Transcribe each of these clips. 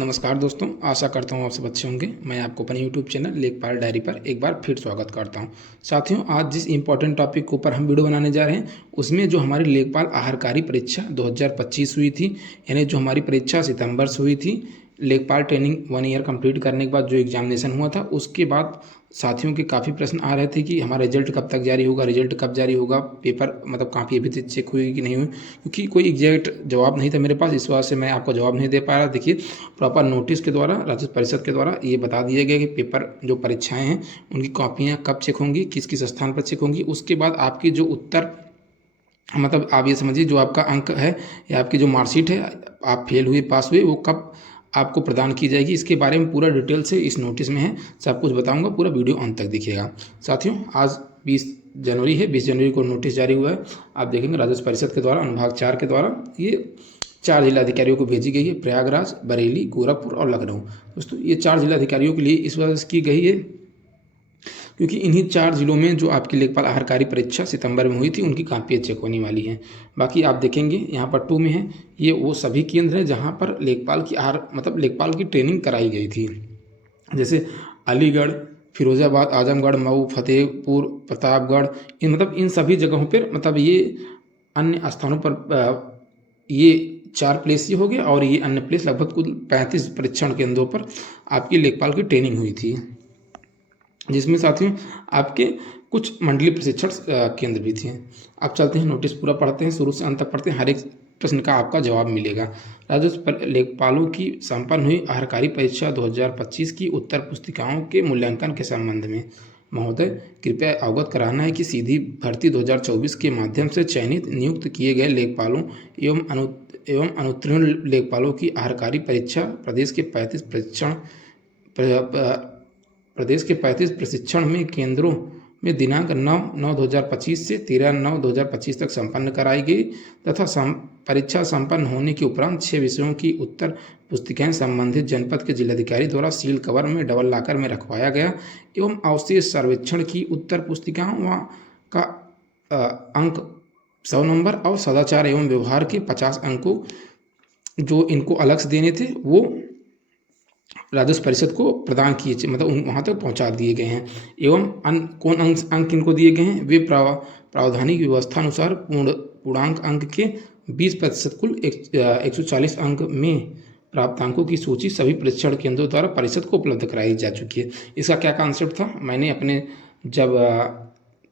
नमस्कार दोस्तों, आशा करता हूँ आप सब अच्छे होंगे। मैं आपको अपने यूट्यूब चैनल लेखपाल डायरी पर एक बार फिर स्वागत करता हूँ। साथियों, आज जिस इम्पोर्टेंट टॉपिक के ऊपर हम वीडियो बनाने जा रहे हैं उसमें जो हमारी लेखपाल आहारकारी परीक्षा 2025 हुई थी, यानी जो हमारी परीक्षा सितंबर से हुई थी, लेखपाल ट्रेनिंग 1 ईयर कंप्लीट करने के बाद जो एग्जामिनेशन हुआ था उसके बाद साथियों के काफ़ी प्रश्न आ रहे थे कि हमारा रिजल्ट कब तक जारी होगा, रिजल्ट कब जारी होगा, पेपर मतलब काफ़ी अभी तक चेक हुई कि नहीं हुई, क्योंकि कोई एग्जैक्ट जवाब नहीं था मेरे पास। इस वजह से मैं आपको जवाब नहीं दे पा रहा। देखिए, प्रॉपर नोटिस के द्वारा राज्य परिषद के द्वारा ये बता दिया गया कि पेपर जो परीक्षाएं हैं उनकी कॉपियाँ कब चेक होंगी, किस किस स्थान पर चेक होंगी। उसके बाद आपकी जो उत्तर मतलब आप ये समझिए जो आपका अंक है या आपकी जो मार्कशीट है, आप फेल हुए पास हुए, वो कब आपको प्रदान की जाएगी, इसके बारे में पूरा डिटेल से इस नोटिस में है, सब कुछ बताऊंगा। पूरा वीडियो अंत तक देखिएगा। साथियों, आज 20 जनवरी है, 20 जनवरी को नोटिस जारी हुआ है। आप देखेंगे राज्य परिषद के द्वारा अनुभाग 4 के द्वारा ये 4 जिलाधिकारियों को भेजी गई है, प्रयागराज, बरेली, गोरखपुर और लखनऊ। दोस्तों, ये 4 जिलाधिकारियों के लिए इस वजह से की गई है क्योंकि इन्हीं 4 जिलों में जो आपकी लेखपाल आहारकारी परीक्षा सितंबर में हुई थी उनकी कापियाँ चेक होने वाली हैं। बाकी आप देखेंगे यहाँ पर 2 में है, ये वो सभी केंद्र हैं जहाँ पर लेखपाल की लेखपाल की ट्रेनिंग कराई गई थी, जैसे अलीगढ़, फिरोजाबाद, आजमगढ़, मऊ, फतेहपुर, प्रतापगढ़, इन सभी जगहों पर ये अन्य स्थानों पर ये 4 प्लेस ये हो गया और ये अन्य प्लेस लगभग कुल 35 परीक्षण केंद्रों पर आपकी लेखपाल की ट्रेनिंग हुई थी, जिसमें साथियों आपके कुछ मंडलीय प्रशिक्षण केंद्र भी थे। अब चलते हैं, नोटिस पूरा पढ़ते हैं, शुरू से अंत तक पढ़ते हैं, हर एक प्रश्न का आपका जवाब मिलेगा। राजस्व लेखपालों की संपन्न हुई आहारकारी परीक्षा 2025 की उत्तर पुस्तिकाओं के मूल्यांकन के संबंध में महोदय कृपया अवगत कराना है कि सीधी भर्ती 2024 के माध्यम से चयनित नियुक्त किए गए लेखपालों एवं अनुत्तीर्ण लेखपालों की आहारकारी परीक्षा प्रदेश के 35 प्रशिक्षण में केंद्रों में दिनांक 9/9/2025 से 13/9/2025 तक संपन्न कराई गई तथा परीक्षा संपन्न होने के उपरांत 6 विषयों की उत्तर पुस्तिकाएं संबंधित जनपद के जिलाधिकारी द्वारा सील कवर में डबल लॉकर में रखवाया गया एवं अवशेष सर्वेक्षण की उत्तर पुस्तिकाओं का अंक 100 नंबर और सदाचार एवं व्यवहार के 50 अंकों जो इनको अलग से देने थे वो राजस्व परिषद को प्रदान किए, मतलब वहाँ तक पहुँचा दिए गए हैं। एवं कौन अंक इनको दिए गए हैं, वे प्रावधानिक व्यवस्था अनुसार पूर्णांक अंक के 20% कुल 140 अंक में प्राप्त अंकों की सूची सभी परीक्षण केंद्रों द्वारा परिषद को उपलब्ध कराई जा चुकी है। इसका क्या कॉन्सेप्ट था, मैंने अपने जब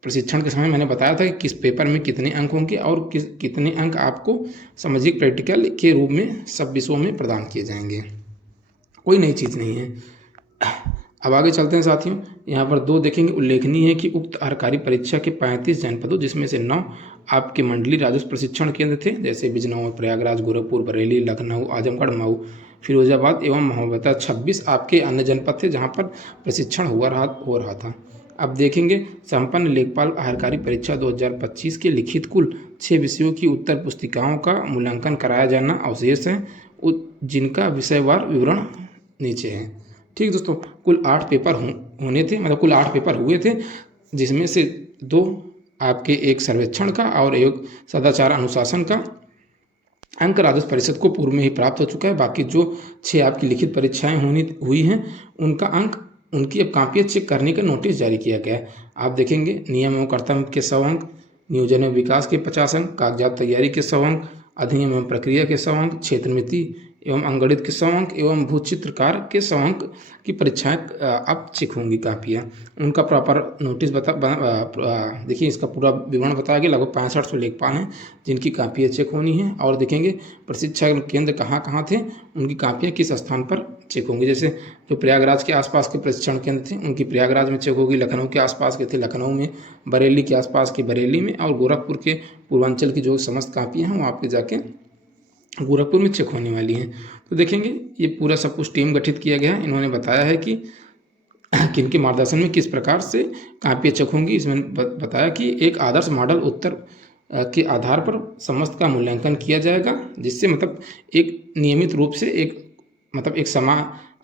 प्रशिक्षण के समय मैंने बताया था कि किस पेपर में कितने अंक होंगे और कितने अंक आपको सामाजिक प्रैक्टिकल के रूप में सब विषयों में प्रदान किए जाएंगे। कोई नई चीज़ नहीं है। अब आगे चलते हैं साथियों, यहाँ पर 2 देखेंगे। उल्लेखनीय है कि उक्त आहारकारी परीक्षा के 35 जनपदों जिसमें से 9 आपके मंडलीय राजस्व प्रशिक्षण केंद्र थे, जैसे बिजनौर, प्रयागराज, गोरखपुर, बरेली, लखनऊ, आजमगढ़, मऊ, फिरोजाबाद एवं महोबा। 26 आपके अन्य जनपद थे जहाँ पर प्रशिक्षण हो रहा था। अब देखेंगे, संपन्न लेखपाल आहारकारी परीक्षा 2025 के लिखित कुल 6 विषयों की उत्तर पुस्तिकाओं का मूल्यांकन कराया जाना अवशेष है, जिनका विषयवार विवरण नीचे है। ठीक दोस्तों, कुल 8 पेपर होने थे, मतलब कुल 8 पेपर हुए थे, जिसमें से 2 आपके एक सर्वेक्षण का और एक सदाचार अनुशासन का अंक राजस्व परिषद को पूर्व में ही प्राप्त हो चुका है। बाकी जो 6 आपकी लिखित परीक्षाएं हुई हैं उनका अंक उनकी अब कापियाँ चेक करने का नोटिस जारी किया गया है। आप देखेंगे, नियम एवं कर्तव्य के 100 अंक, नियोजन एवं विकास के 50 अंक, कागजात तैयारी के 100 अंक, अधिनियम एवं प्रक्रिया के 100 अंक, क्षेत्र मिति एवं अंगणित के 100 अंक एवं भूचित्रकार के 100 अंक की परीक्षाएं अब चेक होंगी कापियाँ। उनका प्रॉपर नोटिस देखिए, इसका पूरा विवरण बताया गया। लगभग 6500 लेखपाल हैं जिनकी कापियाँ चेक होनी है। और देखेंगे प्रशिक्षण केंद्र कहाँ कहाँ थे, उनकी कापियाँ किस स्थान पर चेक होंगी। जैसे जो प्रयागराज के आसपास के प्रशिक्षण केंद्र थे उनकी प्रयागराज में चेक होगी, लखनऊ के आसपास के थे लखनऊ में, बरेली के आसपास के बरेली में, और गोरखपुर के पूर्वांचल की जो समस्त कापियाँ हैं वो आपके जाके गोरखपुर में चेक होने वाली हैं। तो देखेंगे, ये पूरा सब कुछ टीम गठित किया गया है। इन्होंने बताया है कि किनके मार्गदर्शन में किस प्रकार से कापियाँ चेक होंगी। इसमें बताया कि एक आदर्श मॉडल उत्तर के आधार पर समस्त का मूल्यांकन किया जाएगा, जिससे एक नियमित रूप से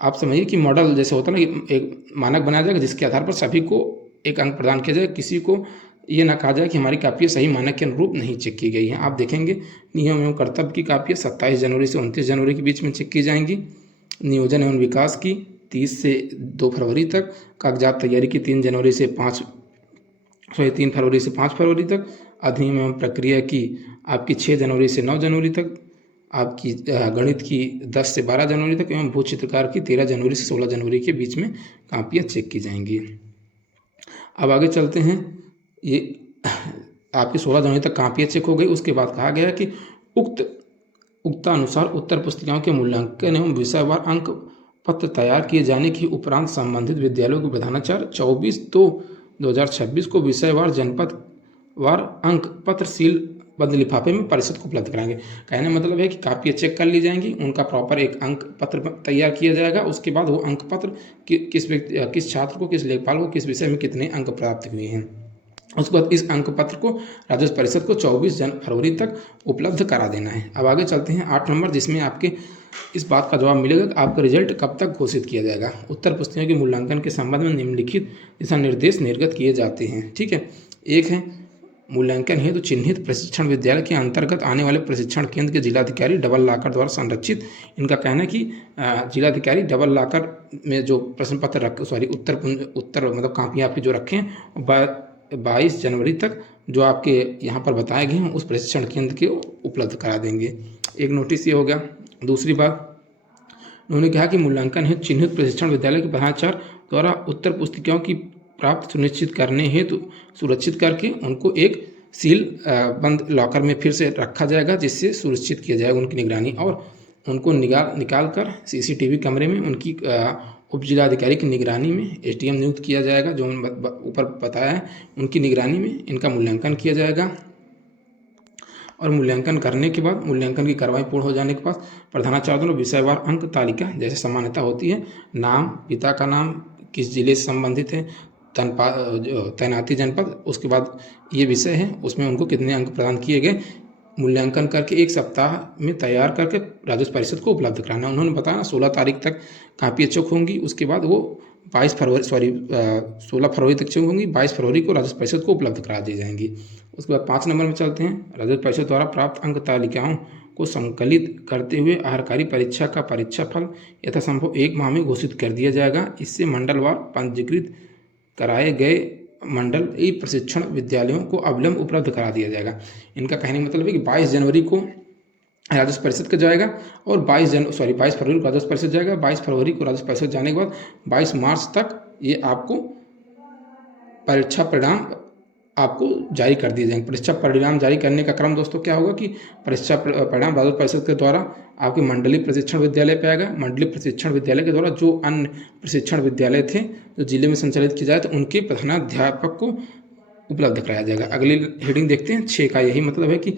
आप समझिए कि मॉडल जैसे होता है ना, एक मानक बनाया जाएगा जिसके आधार पर सभी को एक अंक प्रदान किया जाए। किसी को ये ना कहा जाए कि हमारी कापियाँ सही मानक के अनुरूप नहीं चेक की गई हैं। आप देखेंगे, नियम एवं कर्तव्य की कापियाँ 27 जनवरी से 29 जनवरी के बीच में चेक की जाएंगी। नियोजन एवं विकास की 30 से 2 फरवरी तक, कागजात तैयारी की 3 फरवरी से 5 फरवरी तक, अधिनियम एवं प्रक्रिया की आपकी 6 जनवरी से 9 जनवरी तक, आपकी गणित की 10 से 12 जनवरी तक एवं भू चित्रकार की 13 जनवरी से 16 जनवरी के बीच में कापियाँ चेक की जाएंगी। अब आगे चलते हैं, ये आपकी 16 जनवरी तक कापियाँ चेक हो गई। उसके बाद कहा गया कि उक्तानुसार उत्तर पुस्तिकाओं के मूल्यांकन एवं विषयवार अंक पत्र तैयार किए जाने के उपरांत संबंधित विद्यालयों के प्रधानाचार्य 24/2/2026 को विषयवार जनपद वार अंक पत्र सील बंद लिफाफे में परिषद को उपलब्ध कराएंगे। कहने मतलब है कि कापियाँ चेक कर ली जाएंगी, उनका प्रॉपर एक अंक पत्र तैयार किया जाएगा। उसके बाद वो अंक पत्र किस छात्र को, किस लेखपाल को, किस विषय में कितने अंक प्राप्त हुए हैं, उसके बाद इस अंक पत्र को राजस्व परिषद को 24 फरवरी तक उपलब्ध करा देना है। अब आगे चलते हैं 8 नंबर, जिसमें आपके इस बात का जवाब मिलेगा कि आपका रिजल्ट कब तक घोषित किया जाएगा। उत्तर पुस्तिकाओं के मूल्यांकन के संबंध में निम्नलिखित दिशा निर्देश निर्गत किए जाते हैं। ठीक है, एक है मूल्यांकन हेतु चिन्हित प्रशिक्षण विद्यालय के अंतर्गत आने वाले प्रशिक्षण केंद्र के जिलाधिकारी डबल लॉकर द्वारा संरक्षित। इनका कहना है कि जिलाधिकारी डबल लॉकर में जो प्रश्न पत्र उत्तर मतलब कापियाँ आपकी जो रखें 22 जनवरी तक जो आपके यहाँ पर बताए गए हैं उस प्रशिक्षण केंद्र के उपलब्ध करा देंगे। एक नोटिस ये हो गया। दूसरी बात, उन्होंने कहा कि मूल्यांकन हेतु चिन्हित प्रशिक्षण विद्यालय के प्रधानाचार्य द्वारा उत्तर पुस्तिकाओं की प्राप्त सुनिश्चित करने हेतु सुरक्षित करके उनको एक सील बंद लॉकर में फिर से रखा जाएगा, जिससे सुनिश्चित किया जाएगा उनकी निगरानी, और उनको निकाल कर CCTV कैमरे में उनकी उप जिलाधिकारी की निगरानी में SDM नियुक्त किया जाएगा, जो ऊपर बताया है उनकी निगरानी में इनका मूल्यांकन किया जाएगा। और मूल्यांकन करने के बाद, मूल्यांकन की कार्रवाई पूर्ण हो जाने के बाद प्रधानाचार्य द्वारा विषयवार अंक तालिका जैसे सामान्यता होती है, नाम, पिता का नाम, किस जिले से संबंधित है, तैनाती जनपद, उसके बाद ये विषय है उसमें उनको कितने अंक प्रदान किए गए, मूल्यांकन करके 1 सप्ताह में तैयार करके राजस्व परिषद को उपलब्ध कराना। उन्होंने बताया 16 तारीख तक कापियाँ चेक होंगी, उसके बाद वो 16 फरवरी तक चेक होंगी, 22 फरवरी को राजस्व परिषद को उपलब्ध करा दी जाएंगी। उसके बाद 5 नंबर में चलते हैं। राजस्व परिषद द्वारा प्राप्त अंक तालिकाओं को संकलित करते हुए आहारकारी परीक्षा का परीक्षा फल यथासंभव 1 माह में घोषित कर दिया जाएगा। इससे मंडलवार पंजीकृत कराए गए मंडल प्रशिक्षण विद्यालयों को अविलंब उपलब्ध करा दिया जाएगा। इनका कहने का मतलब है कि 22 जनवरी को राजस्व परिषद का जाएगा और 22 फरवरी को राजस्व परिषद जाएगा। 22 फरवरी को राजस्व परिषद जाने के बाद 22 मार्च तक ये आपको परीक्षा परिणाम आपको जारी कर दिए जाएंगे। परीक्षा परिणाम जारी करने का क्रम दोस्तों क्या होगा कि परीक्षा परिणाम राजस्व परिषद के द्वारा आपके मंडलीय प्रशिक्षण विद्यालय पे आएगा। मंडलीय प्रशिक्षण विद्यालय के द्वारा जो अन्य प्रशिक्षण विद्यालय थे जो जिले में संचालित किए जाए तो उनके प्रधानाध्यापक को उपलब्ध कराया जाएगा। अगली हेडिंग देखते हैं 6 का। यही मतलब है कि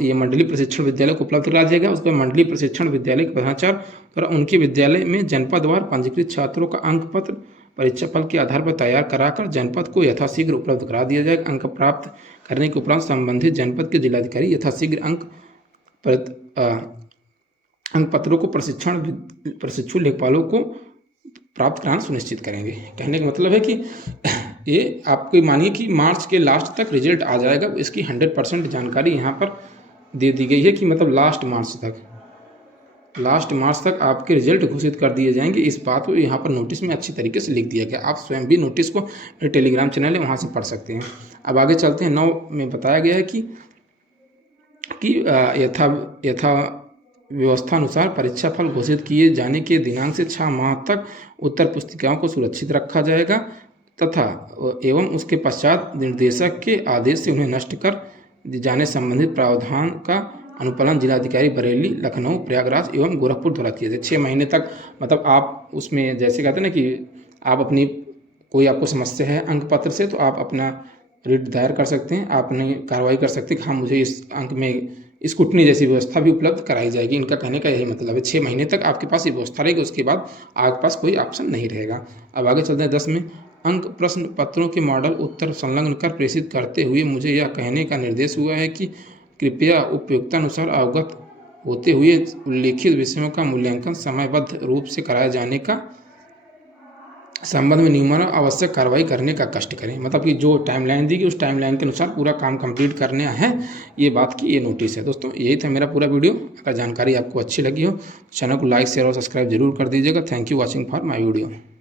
ये मंडलीय प्रशिक्षण विद्यालय को उपलब्ध कराया जाएगा। उसके बाद मंडलीय प्रशिक्षण विद्यालय के प्रधानाचार्य द्वारा उनके विद्यालय में जनपदवार पंजीकृत छात्रों का अंक पत्र परीक्षा फल के आधार पर तैयार कराकर जनपद को यथाशीघ्र उपलब्ध करा दिया जाएगा। अंक प्राप्त करने के उपरांत संबंधित जनपद के जिलाधिकारी यथाशीघ्र अंक पत्रों को प्रशिक्षु लेखपालों को प्राप्त कराना सुनिश्चित करेंगे। कहने का मतलब है कि ये आपको मानिए कि मार्च के लास्ट तक रिजल्ट आ जाएगा। इसकी 100% जानकारी यहाँ पर दे दी गई है कि मतलब लास्ट मार्च तक आपके रिजल्ट घोषित कर दिए जाएंगे। इस बात को यहाँ पर नोटिस में अच्छी तरीके से लिख दिया गया। आप स्वयं भी नोटिस को टेलीग्राम चैनल है वहाँ से पढ़ सकते हैं। अब आगे चलते हैं। 9 में बताया गया है कि यथा व्यवस्था अनुसार परीक्षा फल घोषित किए जाने के दिनांक से 6 माह तक उत्तर पुस्तिकाओं को सुरक्षित रखा जाएगा तथा एवं उसके पश्चात निर्देशक के आदेश से उन्हें नष्ट कर जाने संबंधित प्रावधान का अनुपालन जिलाधिकारी बरेली, लखनऊ, प्रयागराज एवं गोरखपुर द्वारा किया जाए। 6 महीने तक मतलब आप उसमें जैसे कहते हैं ना कि आप अपनी कोई आपको समस्या है अंक पत्र से तो आप अपना रिट दायर कर सकते हैं, आप अपनी कार्रवाई कर सकते हैं कि हाँ मुझे इस अंक में स्कूटनी जैसी व्यवस्था भी उपलब्ध कराई जाएगी। इनका कहने का यही मतलब है 6 महीने तक आपके पास ये व्यवस्था रहेगी, उसके बाद आपके पास कोई ऑप्शन नहीं रहेगा। अब आगे चलते हैं 10 में। अंक प्रश्न पत्रों के मॉडल उत्तर संलग्न कर प्रेषित करते हुए मुझे यह कहने का निर्देश हुआ है कि कृपया उपयुक्तानुसार अवगत होते हुए उल्लेखित विषयों का मूल्यांकन समयबद्ध रूप से कराए जाने का संबंध में नियमों आवश्यक कार्रवाई करने का कष्ट करें। मतलब कि जो टाइमलाइन दी गई उस टाइमलाइन के अनुसार पूरा काम कंप्लीट करने है, ये बात की ये नोटिस है। दोस्तों यही था मेरा पूरा वीडियो। अगर जानकारी आपको अच्छी लगी हो चैनल को लाइक शेयर और सब्सक्राइब जरूर कर दीजिएगा। Thank you watching for my video.